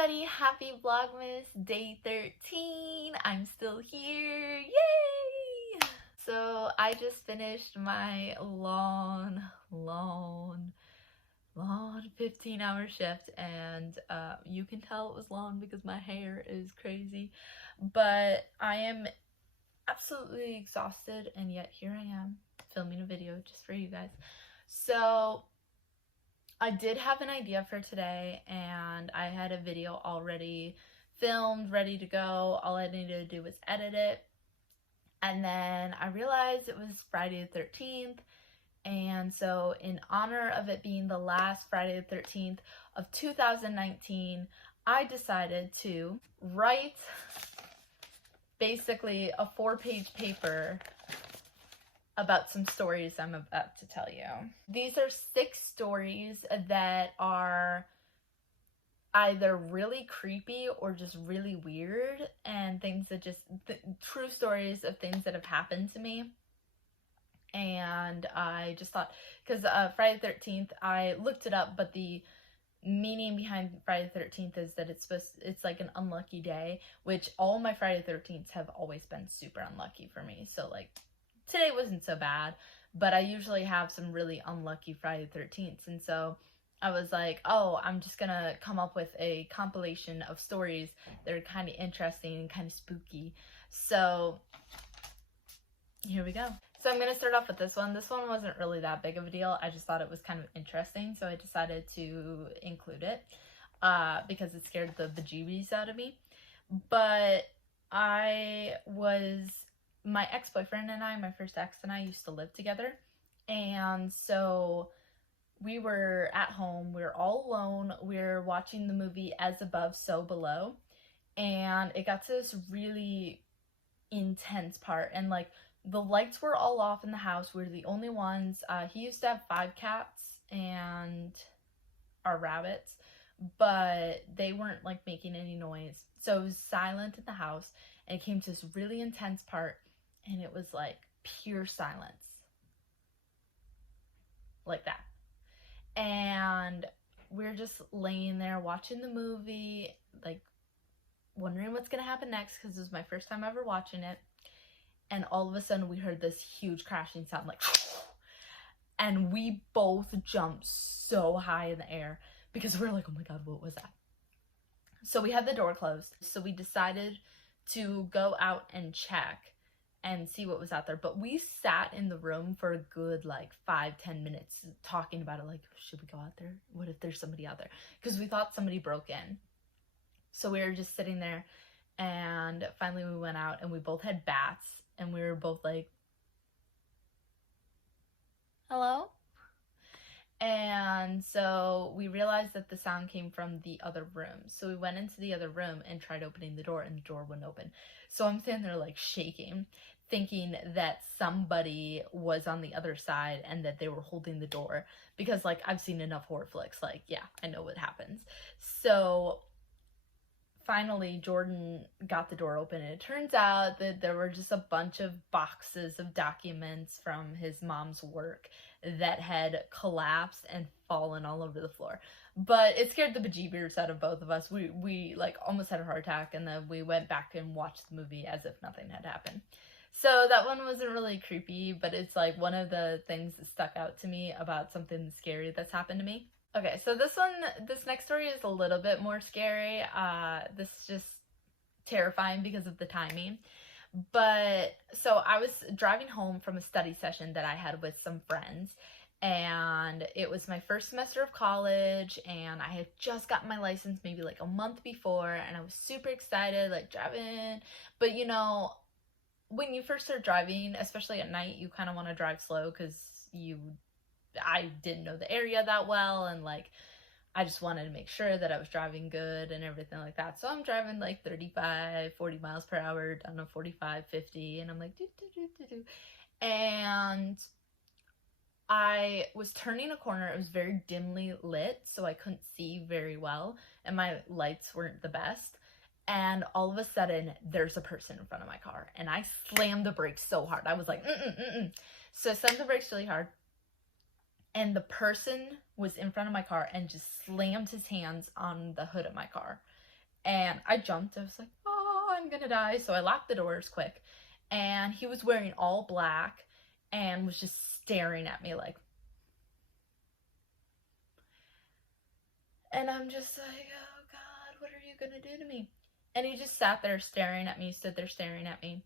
everybody, happy Vlogmas day 13. I'm still here, yay! So I just finished my long 15-hour shift, and you can tell it was long because my hair is crazy, but I am absolutely exhausted, and yet here I am filming a video just for you guys. So I did have an idea for today, and I had a video already filmed, ready to go. All I needed to do was edit it. And then I realized it was Friday the 13th. And so in honor of it being the last Friday the 13th of 2019, I decided to write basically a 4-page paper about some stories I'm about to tell you. These are 6 stories that are either really creepy or just really weird, and things that just true stories of things that have happened to me. And I just thought, because Friday the 13th, I looked it up, but the meaning behind Friday the 13th is that it's like an unlucky day, which all my Friday the 13ths have always been super unlucky for me. So like today wasn't so bad, but I usually have some really unlucky Friday the 13ths, and so I was like, oh, I'm just gonna come up with a compilation of stories that are kind of interesting and kind of spooky. So here we go. So I'm gonna start off with this one. This one wasn't really that big of a deal. I just thought it was kind of interesting, so I decided to include it because it scared the bejeebies out of me. But my ex-boyfriend and I, my first ex and I, used to live together, and so we were at home, we were all alone, we were watching the movie As Above, So Below, and it got to this really intense part, and like the lights were all off in the house. We were the only ones. He used to have 5 cats and our rabbits, but they weren't like making any noise, so it was silent in the house, and it came to this really intense part, and it was like pure silence, like that. And we're just laying there watching the movie, like wondering what's gonna happen next, because it was my first time ever watching it. And all of a sudden we heard this huge crashing sound, like, and we both jumped so high in the air because we were like, oh my god, what was that? So we had the door closed, so we decided to go out and check and see what was out there. But we sat in the room for a good like 5-10 minutes talking about it, like, should we go out there? What if there's somebody out there? Because we thought somebody broke in. So we were just sitting there, and finally we went out, and we both had bats, and we were both like, hello? And so we realized that the sound came from the other room. So we went into the other room and tried opening the door, and the door wouldn't open. So I'm standing there like shaking, thinking that somebody was on the other side and that they were holding the door, because like I've seen enough horror flicks, like, yeah, I know what happens. So finally Jordan got the door open, and it turns out that there were just a bunch of boxes of documents from his mom's work that had collapsed and fallen all over the floor. But it scared the bejeebers out of both of us. We like almost had a heart attack, and then we went back and watched the movie as if nothing had happened. So that one wasn't really creepy, but it's like one of the things that stuck out to me about something scary that's happened to me. Okay, so this next story is a little bit more scary. This is just terrifying because of the timing. But so I was driving home from a study session that I had with some friends, and it was my first semester of college, and I had just gotten my license maybe like a month before, and I was super excited, like driving. But you know, when you first start driving, especially at night, you kind of want to drive slow because I didn't know the area that well, and like I just wanted to make sure that I was driving good and everything like that. So I'm driving like 35, 40 miles per hour down to 45, 50, and I'm like, and I was turning a corner. It was very dimly lit, so I couldn't see very well, and my lights weren't the best. And all of a sudden, there's a person in front of my car, and I slammed the brakes so hard. I was like, So I slammed the brakes really hard, and the person was in front of my car and just slammed his hands on the hood of my car. And I jumped. I was like, oh, I'm gonna die. So I locked the doors quick. And he was wearing all black and was just staring at me like, and I'm just like, oh God, what are you gonna do to me? And he just sat there staring at me, stood there staring at me,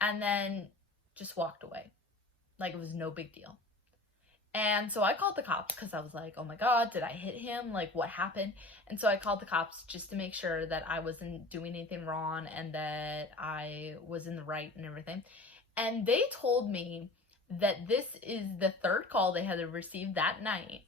and then just walked away. Like it was no big deal. And so I called the cops because I was like, oh my God, did I hit him? Like, what happened? And so I called the cops just to make sure that I wasn't doing anything wrong and that I was in the right and everything. And they told me that this is the third call they had received that night,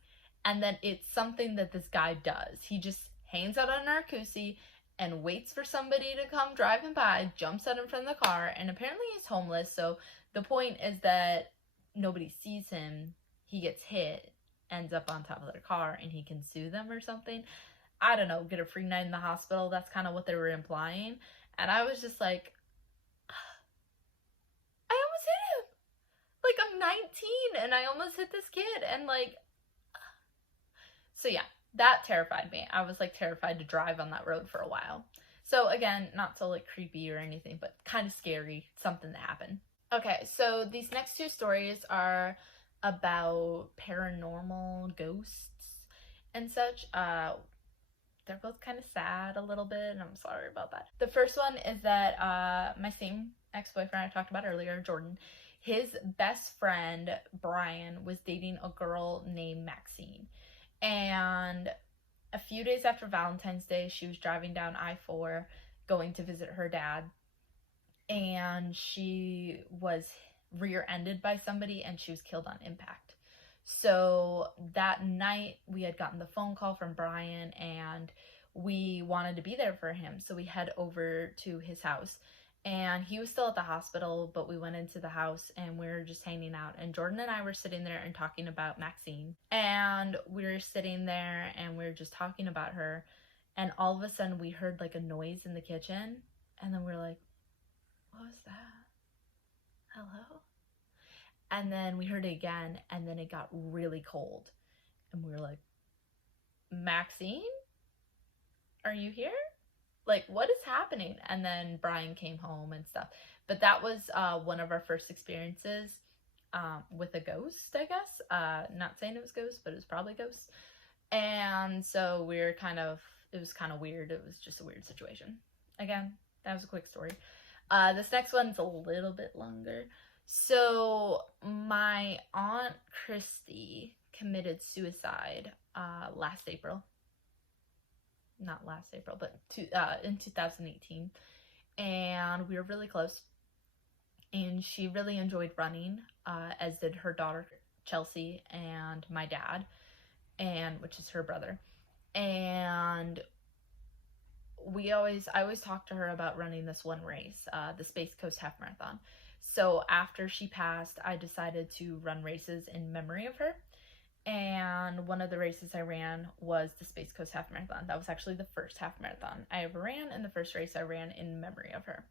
and that it's something that this guy does. He just hangs out on our jacuzzi and waits for somebody to come driving by, jumps out in front of the car, and apparently he's homeless. So the point is that nobody sees him. He gets hit, ends up on top of their car, and he can sue them or something. I don't know, get a free night in the hospital. That's kind of what they were implying. And I was just like, I almost hit him. Like, I'm 19 and I almost hit this kid. And like, so yeah, that terrified me. I was like terrified to drive on that road for a while. So again, not so like creepy or anything, but kind of scary, something that happened. Okay, so these next two stories are about paranormal ghosts and such. They're both kind of sad a little bit, and I'm sorry about that. The first one is that my same ex-boyfriend I talked about earlier, Jordan, his best friend Brian was dating a girl named Maxine. And a few days after Valentine's Day, she was driving down I-4 going to visit her dad, and she was rear-ended by somebody and she was killed on impact. So that night we had gotten the phone call from Brian and we wanted to be there for him. So we head over to his house and he was still at the hospital, but we went into the house and we were just hanging out. And Jordan and I were sitting there and talking about Maxine. And we were sitting there and we were just talking about her. And all of a sudden we heard like a noise in the kitchen. And then we were like, what was that? Hello? And then we heard it again, and then it got really cold. And we were like, Maxine? Are you here? Like, what is happening? And then Brian came home and stuff. But that was one of our first experiences with a ghost, I guess. Not saying it was ghost, but it was probably ghost. And so we were it was kind of weird. It was just a weird situation. Again, that was a quick story. This next one's a little bit longer. So my Aunt Christy committed suicide last April. Not last April, but in 2018. And we were really close. And she really enjoyed running, as did her daughter, Chelsea, and my dad, which is her brother. And I always talk to her about running this one race, the Space Coast Half Marathon. So after she passed, I decided to run races in memory of her. And one of the races I ran was the Space Coast Half Marathon. That was actually the first half marathon I ever ran, and the first race I ran in memory of her.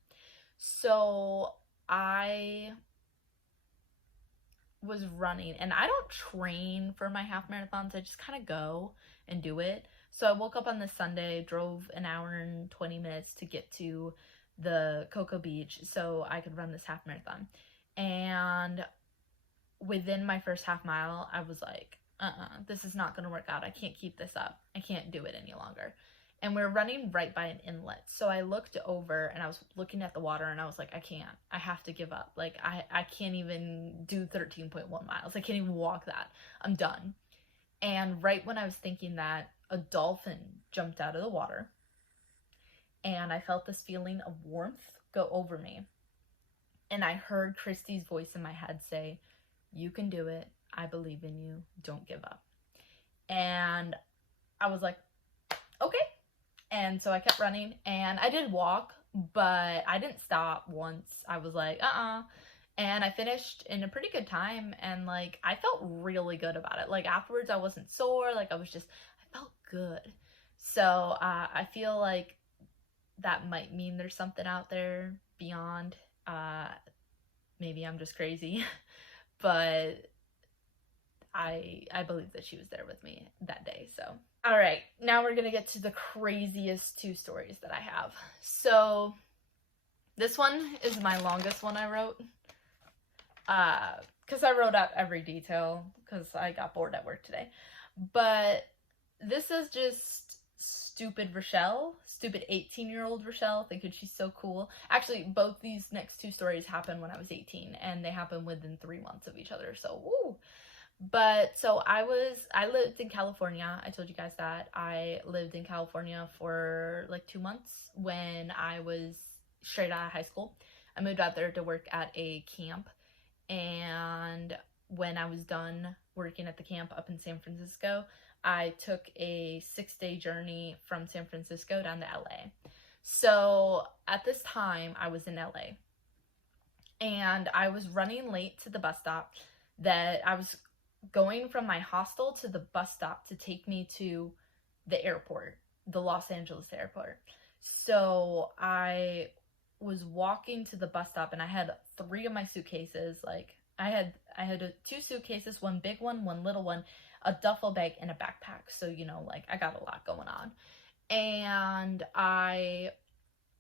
So I was running, and I don't train for my half marathons. I just kind of go and do it. So I woke up on this Sunday, drove an hour and 20 minutes to get to the Cocoa Beach so I could run this half marathon. And within my first half mile, I was like, this is not going to work out. I can't keep this up. I can't do it any longer. And we were running right by an inlet. So I looked over and I was looking at the water and I was like, I can't. I have to give up. Like, I can't even do 13.1 miles. I can't even walk that. I'm done. And right when I was thinking that, a dolphin jumped out of the water. And I felt this feeling of warmth go over me. And I heard Christy's voice in my head say, you can do it. I believe in you. Don't give up. And I was like, okay. And so I kept running and I did walk, but I didn't stop once. I was like, And I finished in a pretty good time. And like, I felt really good about it. Like afterwards I wasn't sore. Like I felt good. So I feel like that might mean there's something out there beyond. Maybe I'm just crazy, but I believe that she was there with me that day. So All right, now we're gonna get to the craziest 2 stories that I have. So this one is my longest one I wrote. Because I wrote out every detail because I got bored at work today. But this is just stupid Rochelle, stupid 18-year-old Rochelle, thinking she's so cool. Actually, both these next 2 stories happened when I was 18, and they happened within 3 months of each other, so woo! But so I lived in California. I told you guys that. I lived in California for like 2 months when I was straight out of high school. I moved out there to work at a camp, and when I was done working at the camp up in San Francisco, I took a 6-day journey from San Francisco down to LA. So at this time, I was in LA, and I was running late to the bus stop that I was going from my hostel to the bus stop to take me to the airport, the Los Angeles airport. So I was walking to the bus stop, and I had 3 of my suitcases. Like I had 2 suitcases, one big one little one, a duffel bag, and a backpack. So, you know, like I got a lot going on. And I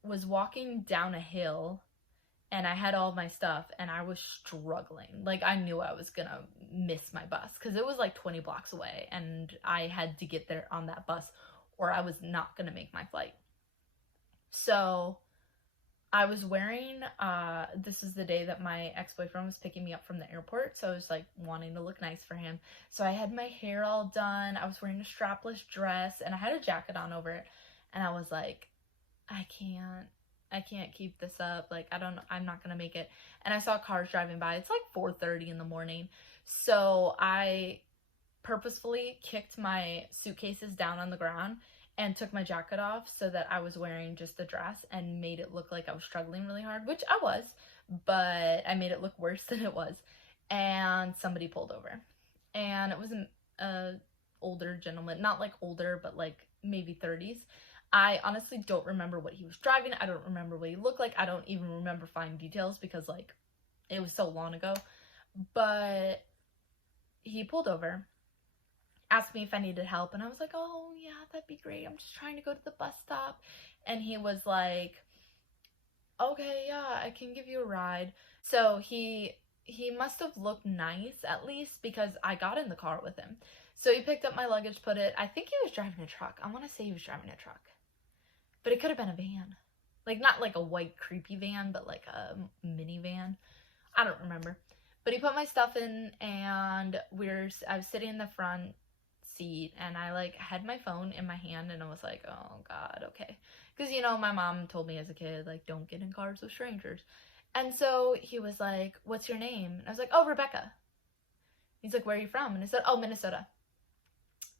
was walking down a hill, and I had all my stuff, and I was struggling. Like, I knew I was gonna miss my bus because it was like 20 blocks away, and I had to get there on that bus or I was not gonna make my flight. So I was wearing, this is the day that my ex-boyfriend was picking me up from the airport, so I was like wanting to look nice for him. So I had my hair all done, I was wearing a strapless dress, and I had a jacket on over it, and I was like, I can't keep this up. Like, I'm not gonna make it. And I saw cars driving by. It's like 4:30 in the morning. So I purposefully kicked my suitcases down on the ground and took my jacket off so that I was wearing just a dress and made it look like I was struggling really hard, which I was, but I made it look worse than it was. And somebody pulled over. And it was an older gentleman, not like older, but like maybe 30s. I honestly don't remember what he was driving. I don't remember what he looked like. I don't even remember fine details because, like, it was so long ago. But he pulled over, asked me if I needed help, and I was like, oh, yeah, that'd be great. I'm just trying to go to the bus stop. And he was like, okay, yeah, I can give you a ride. So he must have looked nice, at least, because I got in the car with him. So he picked up my luggage, put it, I think he was driving a truck. I want to say he was driving a truck. But it could have been a van. Like, not like a white creepy van, but like a minivan. I don't remember. But he put my stuff in, and I was sitting in the front seat, and I like had my phone in my hand, and I was like, oh God, okay. Because, you know, my mom told me as a kid, like, don't get in cars with strangers. And so he was like, what's your name? And I was like, oh, Rebecca. He's like, where are you from? And I said, oh, Minnesota.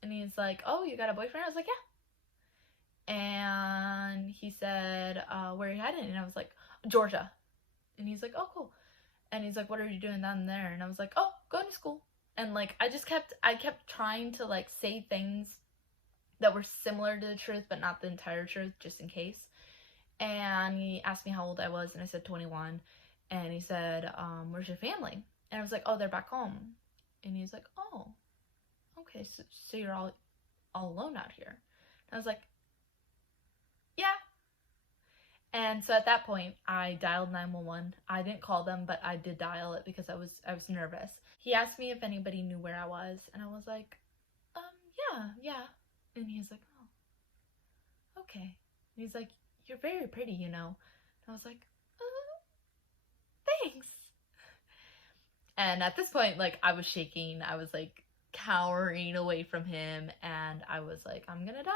And he's like, oh, you got a boyfriend? I was like, yeah. And he said, where are you headed? And I was like, Georgia. And he's like, oh, cool. And he's like, what are you doing down there? And I was like, oh, going to school. And like, I kept trying to like say things that were similar to the truth, but not the entire truth, just in case. And he asked me how old I was, and I said 21. And he said, where's your family? And I was like, oh, they're back home. And he's like, oh, okay, so you're all alone out here. And I was like, yeah. And so at that point, I dialed 911. I didn't call them, but I did dial it because I was nervous. He asked me if anybody knew where I was, and I was like, yeah. And he's like, oh, okay. And he's like, you're very pretty, you know. And I was like, thanks. And at this point, like, I was shaking. I was like cowering away from him, and I was like, I'm gonna die.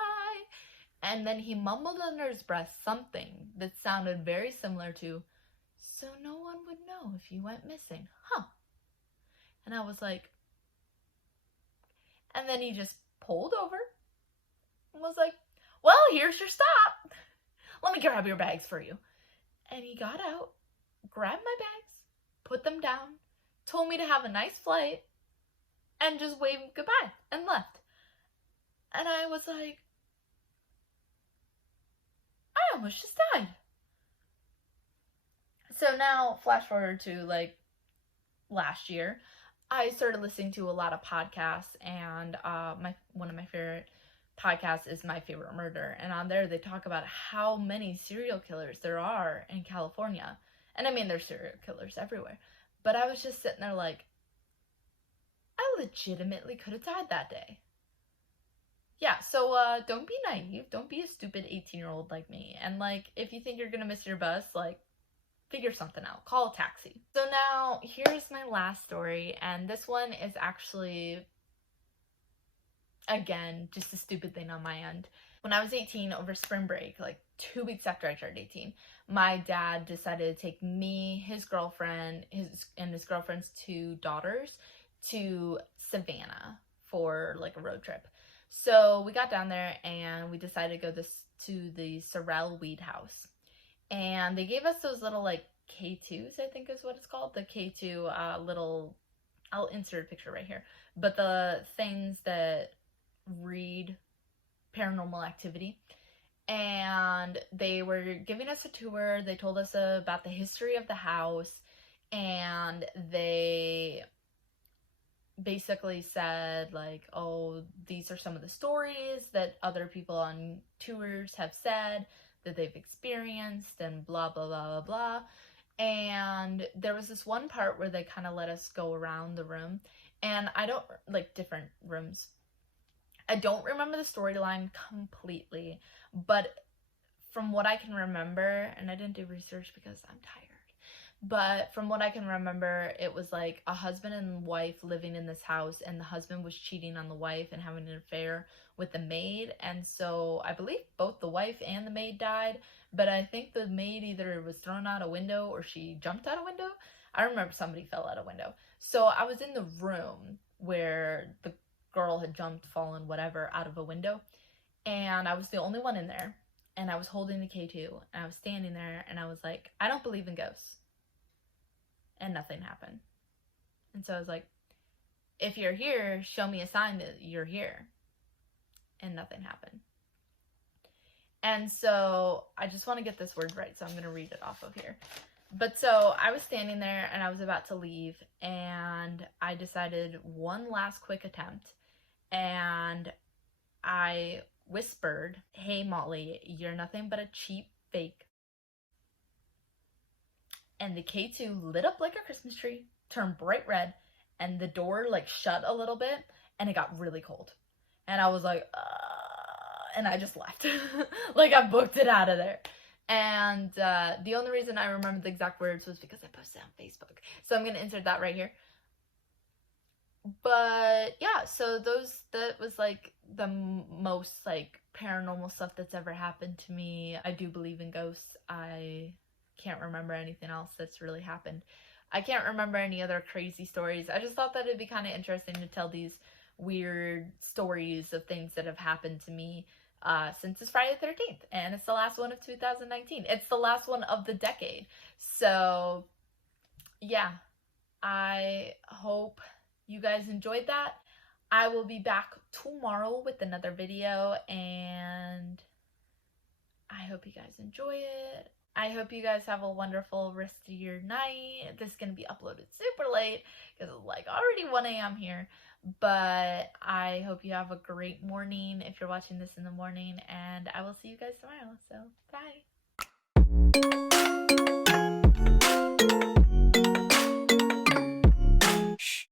And then he mumbled under his breath something that sounded very similar to, so no one would know if you went missing, huh? And I was like, and then he just pulled over and was like, well, here's your stop. Let me grab your bags for you. And he got out, grabbed my bags, put them down, told me to have a nice flight, and just waved goodbye and left. And I was like, I almost just died. So now, flash forward to like last year, I started listening to a lot of podcasts, and one of my favorite podcast is My Favorite Murder, and on there they talk about how many serial killers there are in California. And I mean, there's serial killers everywhere. But I was just sitting there like, I legitimately could have died that day. Yeah, so don't be naive. Don't be a stupid 18-year-old like me. And like, if you think you're gonna miss your bus, like, figure something out. Call a taxi. So now, here's my last story, and this one is actually, again, just a stupid thing on my end. When I was 18, over spring break, like 2 weeks after I turned 18, my dad decided to take me, his girlfriend, and his girlfriend's 2 daughters to Savannah for like a road trip. So we got down there and we decided to go to the Sorrel Weed House. And they gave us those little like K2s, I think is what it's called. The K2 little, I'll insert a picture right here. But the things that read Paranormal Activity. And they were giving us a tour. They told us about the history of the house. And they basically said like, oh, these are some of the stories that other people on tours have said that they've experienced, and blah blah blah blah blah. And there was this one part where they kind of let us go around the room, and I don't like different rooms. I don't remember the storyline completely, but from what I can remember, and I didn't do research because I'm tired, but from what I can remember, it was like a husband and wife living in this house, and the husband was cheating on the wife and having an affair with the maid. And so I believe both the wife and the maid died, but I think the maid either was thrown out a window or she jumped out a window. I remember somebody fell out a window. So I was in the room where the girl had jumped, fallen, whatever, out of a window, and I was the only one in there, and I was holding the K2, and I was standing there, and I was like, I don't believe in ghosts. And nothing happened. And so I was like, if you're here, show me a sign that you're here. And nothing happened. And so I just want to get this word right, so I'm going to read it off of here. But so I was standing there and I was about to leave, and I decided one last quick attempt, and I whispered, "Hey Molly, you're nothing but a cheap fake." And the K2 lit up like a Christmas tree, turned bright red, and the door like shut a little bit, and it got really cold. And I was like, and I just left. Like, I booked it out of there. And the only reason I remember the exact words was because I posted it on Facebook. So I'm going to insert that right here. But yeah, so that was like the most like paranormal stuff that's ever happened to me. I do believe in ghosts. I can't remember anything else that's really happened. I can't remember any other crazy stories. I just thought that it'd be kind of interesting to tell these weird stories of things that have happened to me since it's Friday the 13th, and it's the last one of 2019. It's the last one of the decade. So yeah, I hope you guys enjoyed that. I will be back tomorrow with another video, and I hope you guys enjoy it. I hope you guys have a wonderful rest of your night. This is going to be uploaded super late because it's like already 1 a.m. here. But I hope you have a great morning if you're watching this in the morning. And I will see you guys tomorrow. So, bye.